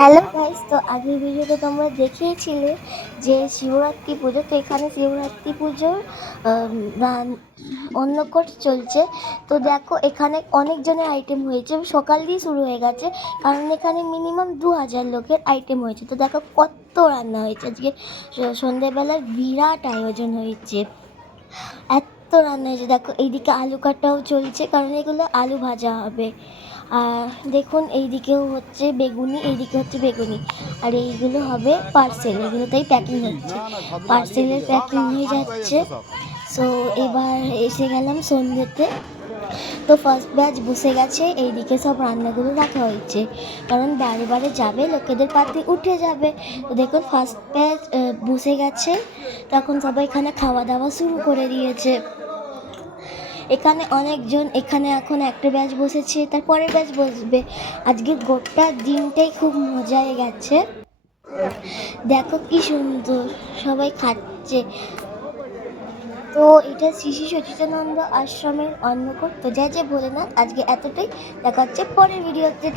Hello guys, তো আগের ভিডিওতে তোমরা দেখিয়েছিলে যে শিবরাত্রি পুজো। তো এখানে শিবরাত্রি পুজোর অন্নকট চলছে। তো দেখো এখানে অনেকজনের আইটেম হয়েছে, সকাল দিয়ে শুরু হয়ে গেছে, কারণ এখানে মিনিমাম 2000 লোকের আইটেম হয়েছে। তো দেখো কত রান্না হয়েছে আজকে। সন্ধ্যেবেলার বিরাট আয়োজন হয়েছে, এত রান্না হয়েছে। দেখো এইদিকে আলু কাটাও চলছে, কারণ এগুলো আলু ভাজা হবে। আর দেখুন এইদিকেও হচ্ছে বেগুনি, এইদিকে হচ্ছে বেগুনি, আর এইগুলো হবে পার্সেল। এগুলো তাই প্যাকিং হচ্ছে, পার্সেলের প্যাকিং হয়ে যাচ্ছে। সো এবার এসে গেলাম সন্ধ্যেতে। তো ফার্স্ট ব্যাচ বসে গেছে, এইদিকে সব রান্নাগুলো রাখা হয়েছে, কারণ বারে বারে যাবে, লোকেদের পাতে উঠে যাবে। তো দেখুন ফার্স্ট ব্যাচ বসে গেছে, তখন সবাই এখানে খাওয়া দাওয়া শুরু করে দিয়েছে। এখানে অনেকজন, এখানে এখন একটা ব্যাচ বসেছে, তারপরের ব্যাচ বসবে। আজকে গোটা দিনটাই খুব মজায় গেছে। দেখো কি সুন্দর সবাই খাচ্ছে। তো এটা শ্রী শ্রী সচিদানন্দ আশ্রমের অন্নকূট। তো জয় জয় ভোলেনাথ। আজকে এতটাই, দেখা হচ্ছে পরের ভিডিওতে।